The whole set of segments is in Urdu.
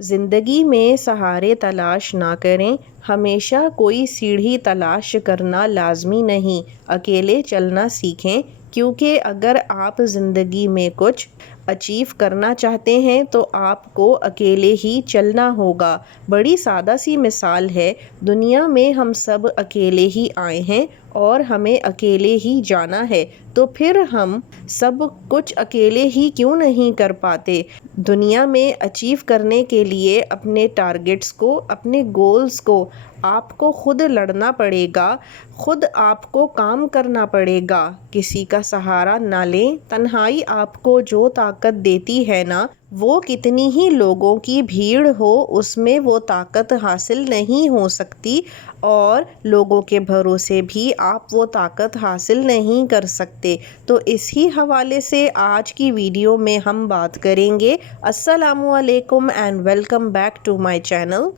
زندگی میں سہارے تلاش نہ کریں، ہمیشہ کوئی سیڑھی تلاش کرنا لازمی نہیں، اکیلے چلنا سیکھیں، کیونکہ اگر آپ زندگی میں کچھ اچیو کرنا چاہتے ہیں تو آپ کو اکیلے ہی چلنا ہوگا۔ بڑی سادہ سی مثال ہے، دنیا میں ہم سب اکیلے ہی آئے ہیں اور ہمیں اکیلے ہی جانا ہے، تو پھر ہم سب کچھ اکیلے ہی کیوں نہیں کر پاتے؟ دنیا میں اچیو کرنے کے لیے اپنے ٹارگٹس کو، اپنے گولز کو آپ کو خود لڑنا پڑے گا، خود آپ کو کام کرنا پڑے گا، کسی کا سہارا نہ لیں۔ تنہائی آپ کو جو طاقت دیتی ہے نا، وہ کتنی ہی لوگوں کی بھیڑ ہو اس میں وہ طاقت حاصل نہیں ہو سکتی، اور لوگوں کے بھروسے بھی آپ وہ طاقت حاصل نہیں کر سکتے۔ تو اسی حوالے سے آج کی ویڈیو میں ہم بات کریں گے۔ السلام علیکم and welcome back to my channel.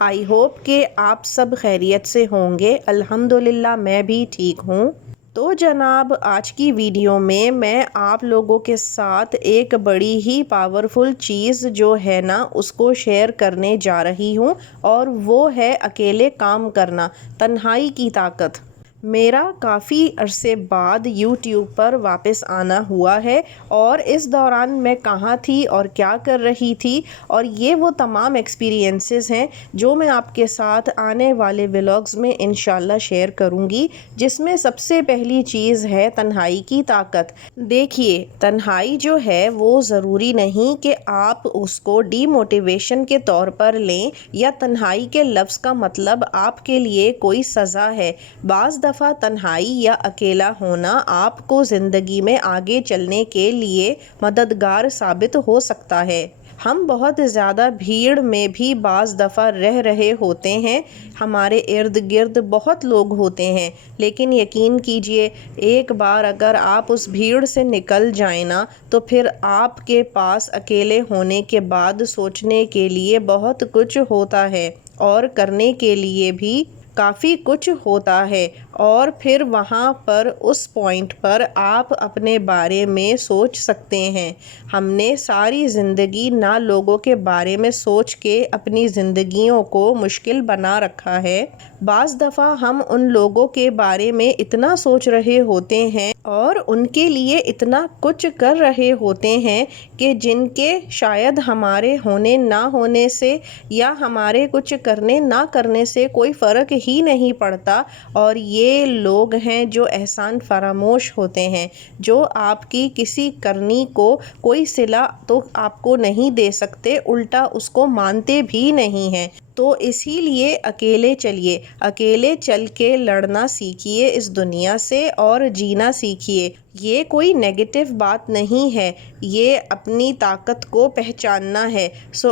I hope کہ آپ سب خیریت سے ہوں گے۔ الحمدللہ میں بھی ٹھیک ہوں۔ تو جناب، آج کی ویڈیو میں آپ لوگوں کے ساتھ ایک بڑی ہی پاورفل چیز جو ہے نا اس کو شیئر کرنے جا رہی ہوں، اور وہ ہے اکیلے کام کرنا، تنہائی کی طاقت۔ میرا کافی عرصے بعد یوٹیوب پر واپس آنا ہوا ہے، اور اس دوران میں کہاں تھی اور کیا کر رہی تھی، اور یہ وہ تمام ایکسپیرینسز ہیں جو میں آپ کے ساتھ آنے والے ولاگز میں انشاءاللہ شیئر کروں گی، جس میں سب سے پہلی چیز ہے تنہائی کی طاقت۔ دیکھیے، تنہائی جو ہے وہ ضروری نہیں کہ آپ اس کو ڈی موٹیویشن کے طور پر لیں، یا تنہائی کے لفظ کا مطلب آپ کے لیے کوئی سزا ہے۔ بعض دفعہ تنہائی یا اکیلا ہونا آپ کو زندگی میں آگے چلنے کے لیے مددگار ثابت ہو سکتا ہے۔ ہم بہت زیادہ بھیڑ میں بھی بعض دفعہ رہ رہے ہوتے ہیں، ہمارے ارد گرد بہت لوگ ہوتے ہیں، لیکن یقین کیجئے ایک بار اگر آپ اس بھیڑ سے نکل جائیں نا، تو پھر آپ کے پاس اکیلے ہونے کے بعد سوچنے کے لیے بہت کچھ ہوتا ہے، اور کرنے کے لیے بھی کافی کچھ ہوتا ہے، اور پھر وہاں پر اس پوائنٹ پر آپ اپنے بارے میں سوچ سکتے ہیں۔ ہم نے ساری زندگی نہ لوگوں کے بارے میں سوچ کے اپنی زندگیوں کو مشکل بنا رکھا ہے۔ بعض دفعہ ہم ان لوگوں کے بارے میں اتنا سوچ رہے ہوتے ہیں اور ان کے لیے اتنا کچھ کر رہے ہوتے ہیں کہ جن کے شاید ہمارے ہونے نہ ہونے سے یا ہمارے کچھ کرنے نہ کرنے سے کوئی فرق ہی نہیں پڑتا، اور یہ لوگ ہیں جو احسان فراموش ہوتے ہیں، جو آپ کی کسی کرنی کو کوئی صلہ تو آپ کو نہیں دے سکتے، الٹا اس کو مانتے بھی نہیں ہیں۔ تو اسی لیے اکیلے چلیے، اکیلے چل کے لڑنا سیکھیے اس دنیا سے، اور جینا سیکھیے۔ یہ کوئی نیگیٹو بات نہیں ہے، یہ اپنی طاقت کو پہچاننا ہے۔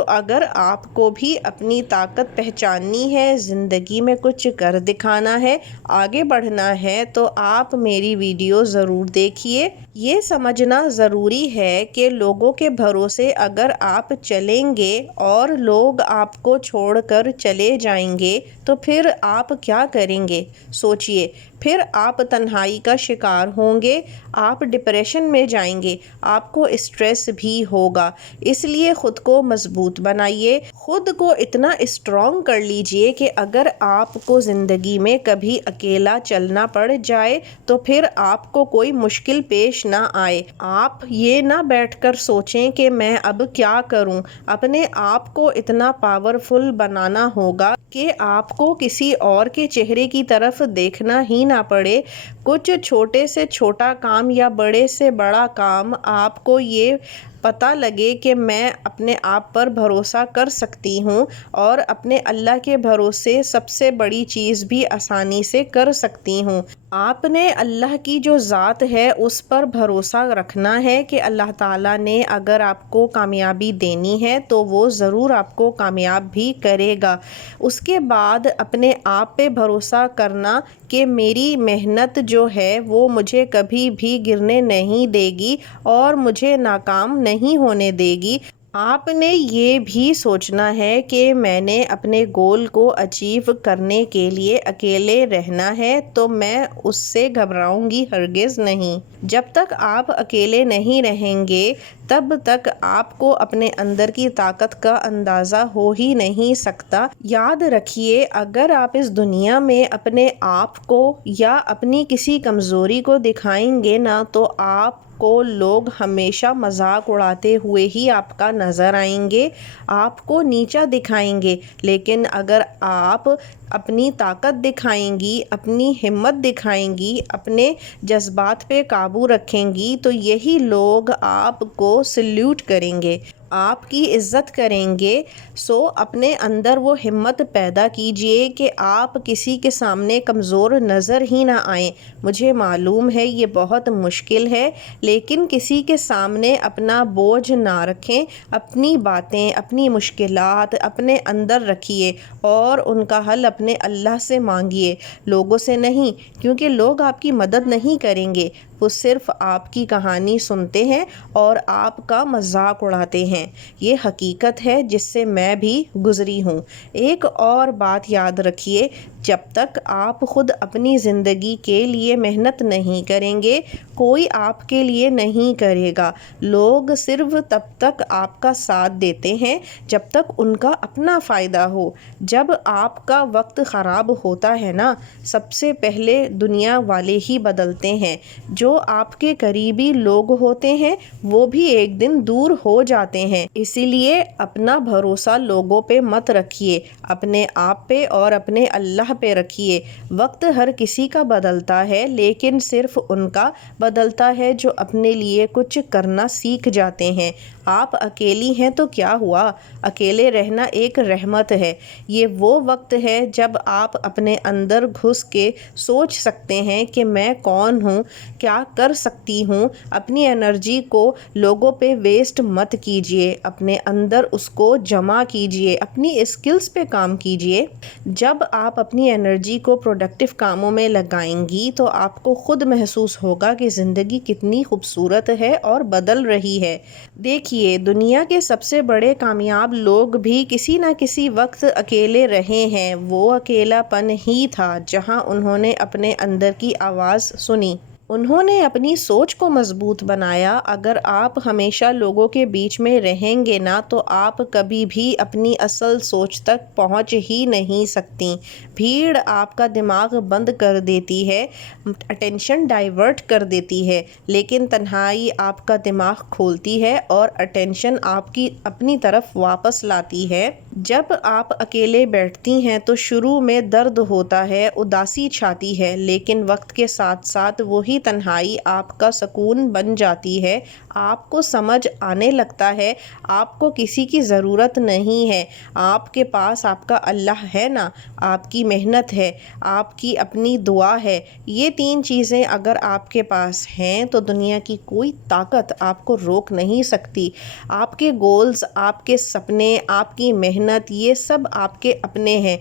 اگر آپ کو بھی اپنی طاقت پہچاننی ہے، زندگی میں کچھ کر دکھانا ہے، آگے بڑھنا ہے، تو آپ میری ویڈیو ضرور دیکھیے۔ یہ سمجھنا ضروری ہے کہ لوگوں کے بھروسے اگر آپ چلیں گے اور لوگ آپ کو چھوڑ کر چلے جائیں گے تو پھر آپ کیا کریں گے؟ سوچئے، پھر آپ تنہائی کا شکار ہوں گے، آپ ڈپریشن میں جائیں گے، آپ کو اسٹریس بھی ہوگا۔ اس لیے خود کو مضبوط بنائیے، خود کو اتنا اسٹرانگ کر لیجئے کہ اگر آپ کو زندگی میں کبھی اکیلا چلنا پڑ جائے تو پھر آپ کو کوئی مشکل پیش نہ آئے۔ آپ یہ نہ بیٹھ کر سوچیں کہ میں اب کیا کروں۔ اپنے آپ کو اتنا پاورفل بنانا ہوگا کہ آپ کو کسی اور کے چہرے کی طرف دیکھنا ہی نہ پڑے۔ کچھ چھوٹے سے چھوٹا کام یا بڑے سے بڑا کام آپ کو یہ پتہ لگے کہ میں اپنے آپ پر بھروسہ کر سکتی ہوں، اور اپنے اللہ کے بھروسے سب سے بڑی چیز بھی آسانی سے کر سکتی ہوں۔ آپ نے اللہ کی جو ذات ہے اس پر بھروسہ رکھنا ہے کہ اللہ تعالیٰ نے اگر آپ کو کامیابی دینی ہے تو وہ ضرور آپ کو کامیاب بھی کرے گا۔ اس کے بعد اپنے آپ پہ بھروسہ کرنا کہ میری محنت جو ہے وہ مجھے کبھی بھی گرنے نہیں دے گی اور مجھے ناکام نہیں ہونے دے گی۔ آپ نے یہ بھی سوچنا ہے کہ میں نے اپنے گول کو اچیو کرنے کے لیے اکیلے رہنا ہے تو میں اس سے گھبراؤں گی ہرگز نہیں۔ جب تک آپ اکیلے نہیں رہیں گے تب تک آپ کو اپنے اندر کی طاقت کا اندازہ ہو ہی نہیں سکتا۔ یاد رکھیے، اگر آپ اس دنیا میں اپنے آپ کو یا اپنی کسی کمزوری کو دکھائیں گے نا تو آپ کو لوگ ہمیشہ مذاق اڑاتے ہوئے ہی آپ کا نظر آئیں گے، آپ کو نیچا دکھائیں گے۔ لیکن اگر آپ اپنی طاقت دکھائیں گی، اپنی ہمت دکھائیں گی، اپنے جذبات پہ قابو رکھیں گی تو یہی لوگ آپ کو سلیوٹ کریں گے، آپ کی عزت کریں گے۔ سو اپنے اندر وہ ہمت پیدا کیجئے کہ آپ کسی کے سامنے کمزور نظر ہی نہ آئیں۔ مجھے معلوم ہے یہ بہت مشکل ہے، لیکن کسی کے سامنے اپنا بوجھ نہ رکھیں، اپنی باتیں، اپنی مشکلات اپنے اندر رکھیے اور ان کا حل اپنے اللہ سے مانگیے، لوگوں سے نہیں، کیونکہ لوگ آپ کی مدد نہیں کریں گے، وہ صرف آپ کی کہانی سنتے ہیں اور آپ کا مذاق اڑاتے ہیں۔ یہ حقیقت ہے جس سے میں بھی گزری ہوں۔ ایک اور بات یاد رکھیے، جب تک آپ خود اپنی زندگی کے لیے محنت نہیں کریں گے کوئی آپ کے لیے نہیں کرے گا۔ لوگ صرف تب تک آپ کا ساتھ دیتے ہیں جب تک ان کا اپنا فائدہ ہو۔ جب آپ کا وقت خراب ہوتا ہے نا، سب سے پہلے دنیا والے ہی بدلتے ہیں۔ جو آپ کے قریبی لوگ ہوتے ہیں وہ بھی ایک دن دور ہو جاتے ہیں، اسی لیے اپنا بھروسہ لوگوں پہ مت رکھیے، اپنے آپ پہ اور اپنے اللہ پہ رکھیے۔ وقت ہر کسی کا بدلتا ہے لیکن صرف ان کا بدلتا ہے جو اپنے لیے کچھ کرنا سیکھ جاتے ہیں۔ آپ اکیلی ہیں تو کیا ہوا، اکیلے رہنا ایک رحمت ہے۔ یہ وہ وقت ہے جب آپ اپنے اندر گھس کے سوچ سکتے ہیں کہ میں کون ہوں، کیا کر سکتی ہوں۔ اپنی انرجی کو لوگوں پہ ویسٹ مت کیجیے، اپنے اندر اس کو جمع کیجیے، اپنی اسکلز پہ کام کیجیے۔ جب آپ اپنی انرجی کو پروڈکٹیو کاموں میں لگائیں گی تو آپ کو خود محسوس ہوگا کہ زندگی کتنی خوبصورت ہے اور بدل رہی ہے۔ دیکھیے، دنیا کے سب سے بڑے کامیاب لوگ بھی کسی نہ کسی وقت اکیلے رہے ہیں۔ وہ اکیلا پن ہی تھا جہاں انہوں نے اپنے اندر کی آواز سنی، انہوں نے اپنی سوچ کو مضبوط بنایا۔ اگر آپ ہمیشہ لوگوں کے بیچ میں رہیں گے نا تو آپ کبھی بھی اپنی اصل سوچ تک پہنچ ہی نہیں سکتی۔ بھیڑ آپ کا دماغ بند کر دیتی ہے، اٹینشن ڈائیورٹ کر دیتی ہے، لیکن تنہائی آپ کا دماغ کھولتی ہے اور اٹینشن آپ کی اپنی طرف واپس لاتی ہے۔ جب آپ اکیلے بیٹھتی ہیں تو شروع میں درد ہوتا ہے، اداسی چھاتی ہے، لیکن وقت کے ساتھ ساتھ وہی تنہائی آپ کا سکون بن جاتی ہے۔ آپ کو سمجھ آنے لگتا ہے آپ کو کسی کی ضرورت نہیں ہے، آپ کے پاس آپ کا اللہ ہے نا، آپ کی محنت ہے، آپ کی اپنی دعا ہے۔ یہ تین چیزیں اگر آپ کے پاس ہیں تو دنیا کی کوئی طاقت آپ کو روک نہیں سکتی۔ آپ کے گولز، آپ کے سپنے، آپ کی محنت، یہ سب آپ کے اپنے ہیں،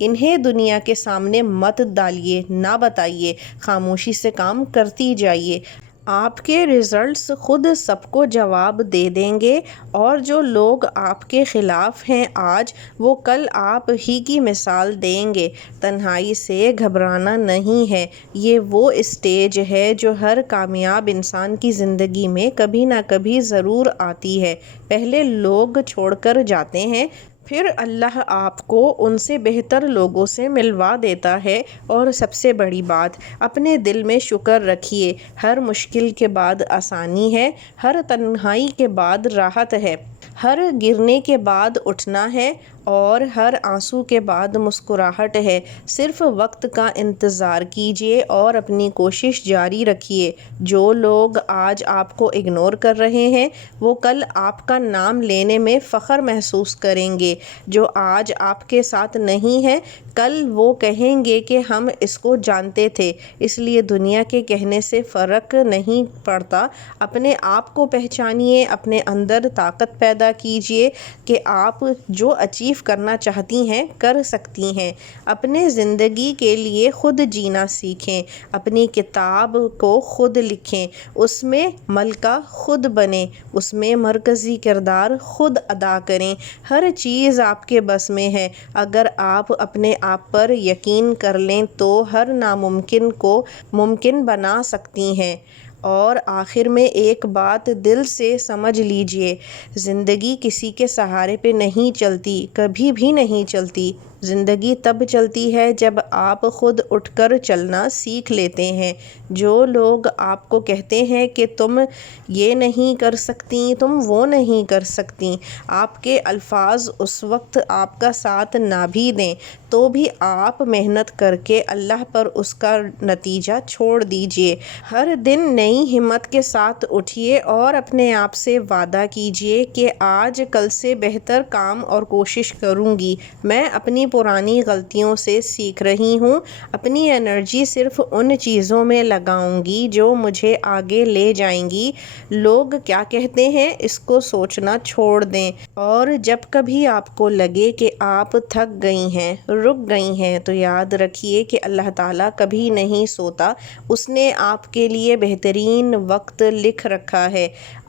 انہیں دنیا کے سامنے مت ڈالیے، نہ بتائیے، خاموشی سے کام کرتی جائیے۔ آپ کے ریزلٹس خود سب کو جواب دے دیں گے، اور جو لوگ آپ کے خلاف ہیں آج، وہ کل آپ ہی کی مثال دیں گے۔ تنہائی سے گھبرانا نہیں ہے، یہ وہ اسٹیج ہے جو ہر کامیاب انسان کی زندگی میں کبھی نہ کبھی ضرور آتی ہے۔ پہلے لوگ چھوڑ کر جاتے ہیں، پھر اللہ آپ کو ان سے بہتر لوگوں سے ملوا دیتا ہے۔ اور سب سے بڑی بات، اپنے دل میں شکر رکھیے، ہر مشکل کے بعد آسانی ہے، ہر تنہائی کے بعد راحت ہے، ہر گرنے کے بعد اٹھنا ہے اور ہر آنسو کے بعد مسکراہٹ ہے۔ صرف وقت کا انتظار کیجیے اور اپنی کوشش جاری رکھیے۔ جو لوگ آج آپ کو اگنور کر رہے ہیں وہ کل آپ کا نام لینے میں فخر محسوس کریں گے۔ جو آج آپ کے ساتھ نہیں ہیں کل وہ کہیں گے کہ ہم اس کو جانتے تھے۔ اس لیے دنیا کے کہنے سے فرق نہیں پڑتا۔ اپنے آپ کو پہچانیے، اپنے اندر طاقت پیدا کیجیے کہ آپ جو اچیو کرنا چاہتی ہیں کر سکتی ہیں۔ اپنے زندگی کے لیے خود جینا سیکھیں، اپنی کتاب کو خود لکھیں، اس میں ملکہ خود بنیں، اس میں مرکزی کردار خود ادا کریں۔ ہر چیز آپ کے بس میں ہے۔ اگر آپ اپنے آپ پر یقین کر لیں تو ہر ناممکن کو ممکن بنا سکتی ہیں۔ اور آخر میں ایک بات دل سے سمجھ لیجیے، زندگی کسی کے سہارے پہ نہیں چلتی، کبھی بھی نہیں چلتی۔ زندگی تب چلتی ہے جب آپ خود اٹھ کر چلنا سیکھ لیتے ہیں۔ جو لوگ آپ کو کہتے ہیں کہ تم یہ نہیں کر سکتی، تم وہ نہیں کر سکتی، آپ کے الفاظ اس وقت آپ کا ساتھ نہ بھی دیں تو بھی آپ محنت کر کے اللہ پر اس کا نتیجہ چھوڑ دیجیے۔ ہر دن نئی ہمت کے ساتھ اٹھیے اور اپنے آپ سے وعدہ کیجیے کہ آج کل سے بہتر کام اور کوشش کروں گی۔ میں اپنی پرانی غلطیوں سے سیکھ رہی ہوں، اپنی انرجی صرف ان چیزوں میں لگاؤں گی جو مجھے آگے لے جائیں گی۔ لوگ کیا کہتے ہیں اس کو سوچنا چھوڑ دیں، اور جب کبھی آپ کو لگے کہ آپ تھک گئی ہیں، رک گئی ہیں، تو یاد رکھیے کہ اللہ تعالیٰ کبھی نہیں سوتا، اس نے آپ کے لیے بہترین وقت لکھ رکھا ہے۔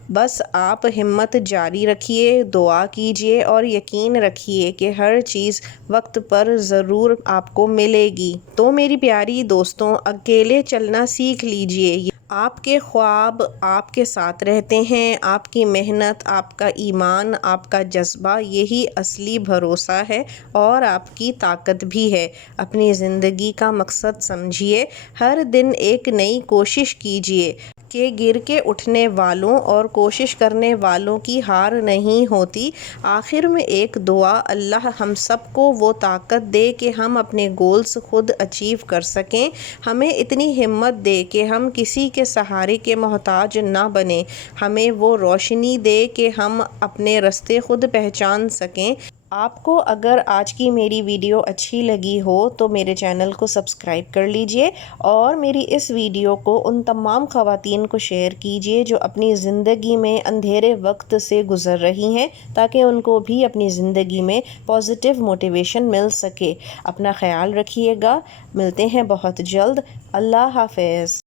بس آپ ہمت جاری رکھیے، دعا کیجیے اور یقین رکھیے کہ ہر چیز وقت پر ضرور آپ کو ملے گی۔ تو میری پیاری دوستوں، اکیلے چلنا سیکھ لیجیے۔ آپ کے خواب آپ کے ساتھ رہتے ہیں، آپ کی محنت، آپ کا ایمان، آپ کا جذبہ، یہی اصلی بھروسہ ہے اور آپ کی طاقت بھی ہے۔ اپنی زندگی کا مقصد سمجھیے، ہر دن ایک نئی کوشش کیجیے کہ گر کے اٹھنے والوں اور کوشش کرنے والوں کی ہار نہیں ہوتی۔ آخر میں ایک دعا، اللہ ہم سب کو وہ طاقت دے کہ ہم اپنے گولز خود اچیو کر سکیں، ہمیں اتنی ہمت دے کہ ہم کسی کے سہارے کے محتاج نہ بنیں، ہمیں وہ روشنی دے کہ ہم اپنے راستے خود پہچان سکیں۔ آپ کو اگر آج کی میری ویڈیو اچھی لگی ہو تو میرے چینل کو سبسکرائب کر لیجئے اور میری اس ویڈیو کو ان تمام خواتین کو شیئر کیجئے جو اپنی زندگی میں اندھیرے وقت سے گزر رہی ہیں، تاکہ ان کو بھی اپنی زندگی میں پازیٹیو موٹیویشن مل سکے۔ اپنا خیال رکھیے گا، ملتے ہیں بہت جلد۔ اللہ حافظ۔